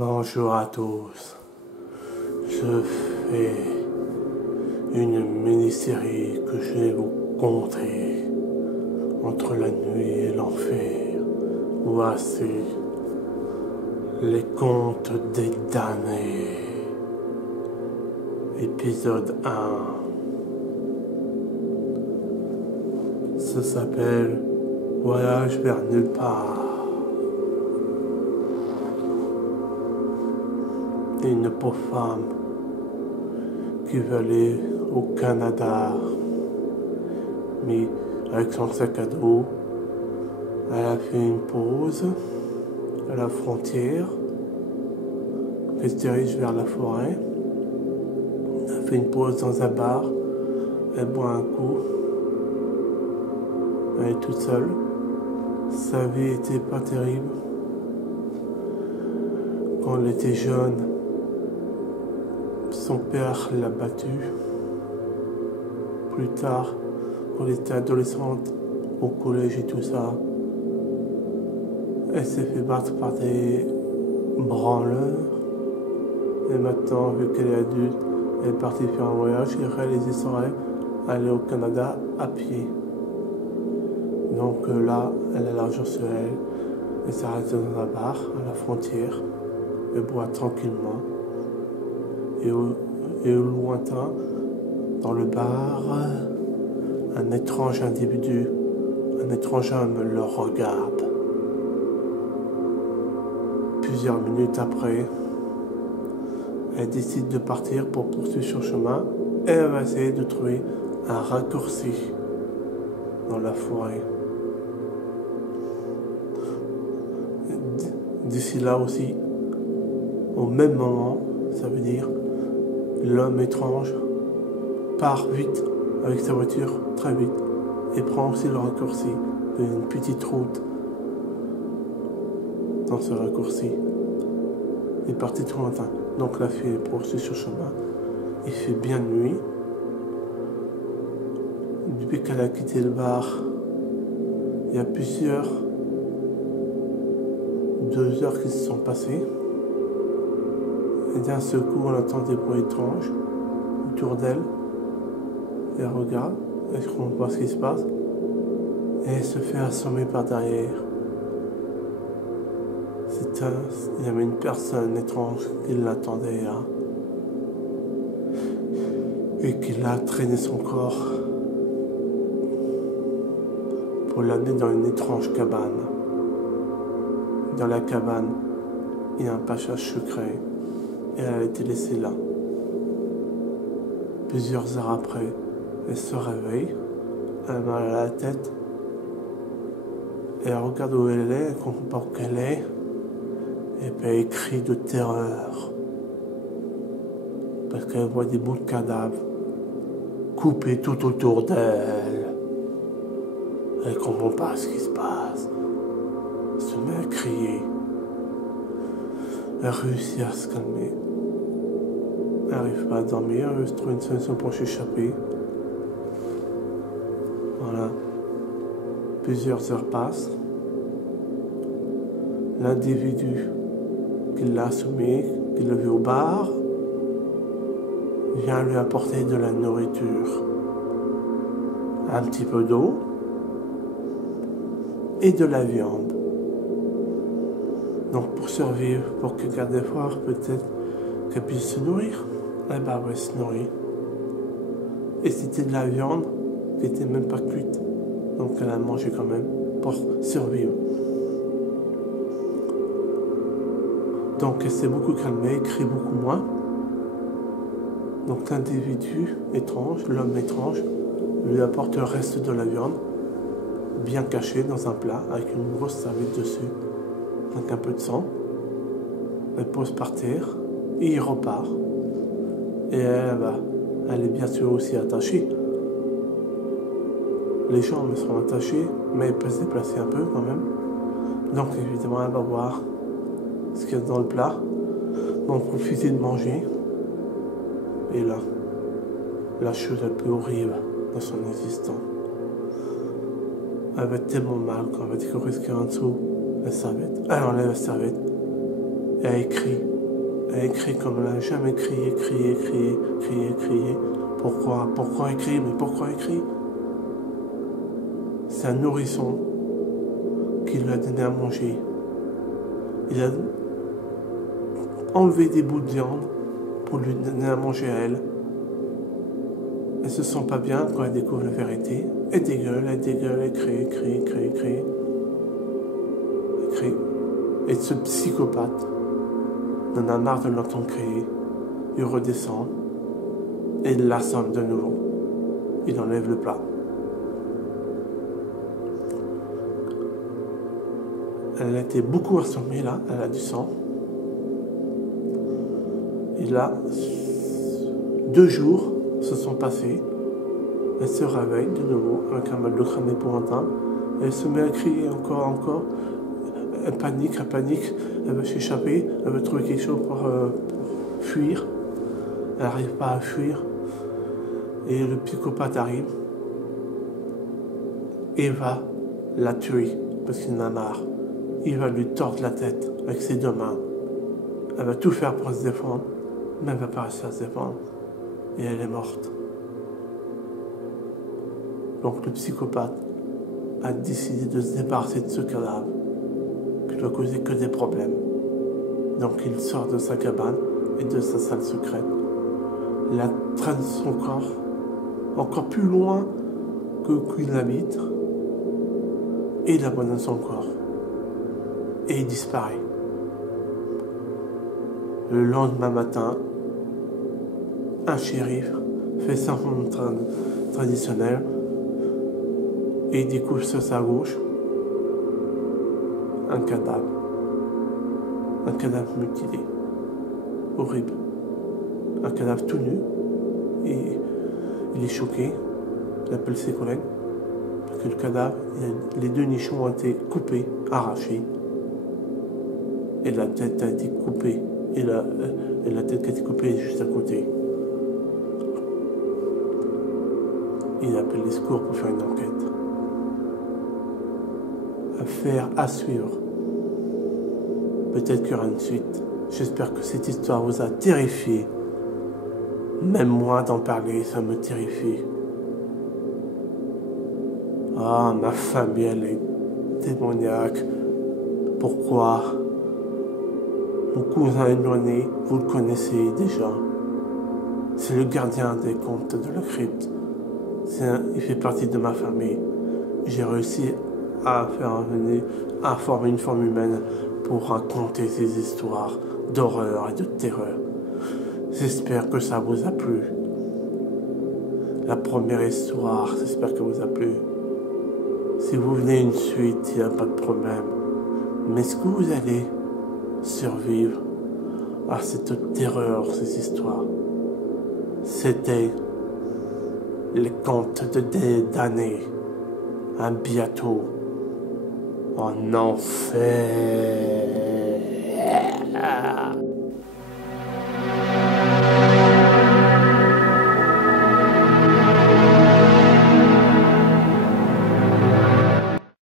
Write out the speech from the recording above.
Bonjour à tous. Je fais une mini-série que je vais vous conter entre la nuit et l'enfer. Voici les contes des damnés. Épisode 1. Ça s'appelle Voyage vers nulle part. Une pauvre femme qui veut aller au Canada, mais avec son sac à dos, elle a fait une pause à la frontière, elle se dirige vers la forêt, elle a fait une pause dans un bar, elle boit un coup, elle est toute seule, sa vie était pas terrible. Quand elle était jeune, son père l'a battue. Plus tard, quand elle était adolescente, au collège et tout ça, elle s'est fait battre par des branleurs. Et maintenant, vu qu'elle est adulte, elle est partie faire un voyage et réaliser son rêve, aller au Canada à pied. Donc là, elle a l'argent sur elle, elle s'arrête dans un bar à la frontière, elle boit tranquillement. Et au lointain, dans le bar, un étrange individu, un étrange homme le regarde. Plusieurs minutes après, elle décide de partir pour poursuivre son chemin et elle va essayer de trouver un raccourci dans la forêt. D'ici là aussi, au même moment, ça veut dire l'homme étrange part vite avec sa voiture, très vite, et prend aussi le raccourci, une petite route dans ce raccourci. Il est parti trop lointain. Donc la fille poursuit sur chemin. Il fait bien nuit. Depuis qu'elle a quitté le bar, il y a plusieurs 2 heures qui se sont passées. Et d'un seul coup, on entend des bruits étranges autour d'elle. Elle regarde, elle voit ce qui se passe. Et elle se fait assommer par derrière. Il y avait une personne étrange qui l'attendait là. Et qui l'a traîné son corps pour l'amener dans une étrange cabane. Dans la cabane, il y a un passage secret. Et elle a été laissée là. Plusieurs heures après, elle se réveille, elle a mal à la tête, et elle regarde où elle est, elle comprend pas où elle est, et puis elle crie de terreur, parce qu'elle voit des bouts de cadavres coupés tout autour d'elle. Elle comprend pas ce qui se passe, elle se met à crier, elle réussit à se calmer. Elle n'arrive pas à dormir, elle veut se trouver une solution pour s'échapper. Voilà. Plusieurs heures passent. L'individu qui l'a assommé, qui l'a vu au bar, vient lui apporter de la nourriture. Un petit peu d'eau et de la viande. Donc pour survivre, pour qu'elle garde espoir, peut-être qu'elle puisse se nourrir. Eh ben ouais, se nourrit. Et c'était de la viande qui n'était même pas cuite. Donc elle a mangé quand même pour survivre. Donc elle s'est beaucoup calmée, elle crie beaucoup moins. Donc l'individu étrange, l'homme étrange, lui apporte le reste de la viande, bien caché dans un plat, avec une grosse serviette dessus, avec un peu de sang. Elle pose par terre et il repart. Et elle est bien sûr aussi attachée. Les jambes sont attachées, mais elle peut se déplacer un peu quand même. Donc évidemment, elle va voir ce qu'il y a dans le plat, va en profiter de manger. Et là, la chose la plus horrible dans son existence. Elle va tellement mal quand elle va découvrir ce qu'il y a en dessous. La serviette. Elle enlève la serviette. Et elle écrit comme elle n'a jamais crié. Pourquoi écrit? Mais pourquoi écrit? C'est un nourrisson qui lui a donné à manger. Il a enlevé des bouts de viande pour lui donner à manger à elle. Elle se sent pas bien quand elle découvre la vérité. Elle dégueule, elle crie. Et ce psychopathe en a marre de l'entendre crier. Il redescend et il l'assomme de nouveau. Il enlève le plat. Elle a été beaucoup assommée là, elle a du sang. Et là, 2 jours se sont passés. Elle se réveille de nouveau avec un mal de crâne épouvantable. Elle se met à crier encore. Elle panique, elle veut s'échapper, elle veut trouver quelque chose pour fuir. Elle n'arrive pas à fuir. Et le psychopathe arrive et va la tuer parce qu'il en a marre. Il va lui tordre la tête avec ses 2 mains. Elle va tout faire pour se défendre, mais elle ne va pas réussir à se défendre. Et elle est morte. Donc le psychopathe a décidé de se débarrasser de ce cadavre qui ne doit causer que des problèmes. Donc il sort de sa cabane et de sa salle secrète. Il traîne son corps encore plus loin qu'il habite et il abandonne son corps. Et il disparaît. Le lendemain matin, un shérif fait son traditionnel et il découvre sur sa gauche un cadavre mutilé, horrible, un cadavre tout nu, et il est choqué, il appelle ses collègues, parce que le cadavre, les 2 nichons ont été coupés, arrachés, et la tête a été coupée, et la tête qui a été coupée est juste à côté. Il appelle les secours pour faire une enquête. Affaire à suivre. Peut-être qu'il y aura une suite. J'espère que cette histoire vous a terrifié. Même moi d'en parler, ça me terrifie. Ah, ma famille, elle est démoniaque. Pourquoi? Mon cousin éloigné, vous le connaissez déjà. C'est le gardien des contes de la crypte. Il fait partie de ma famille. J'ai réussi à former une forme humaine pour raconter ces histoires d'horreur et de terreur. J'espère que ça vous a plu. La première histoire, j'espère que vous a plu. Si vous venez une suite, il n'y a pas de problème. Mais est-ce que vous allez survivre à cette terreur, ces histoires? C'était les contes des damnés. À bientôt en enfer.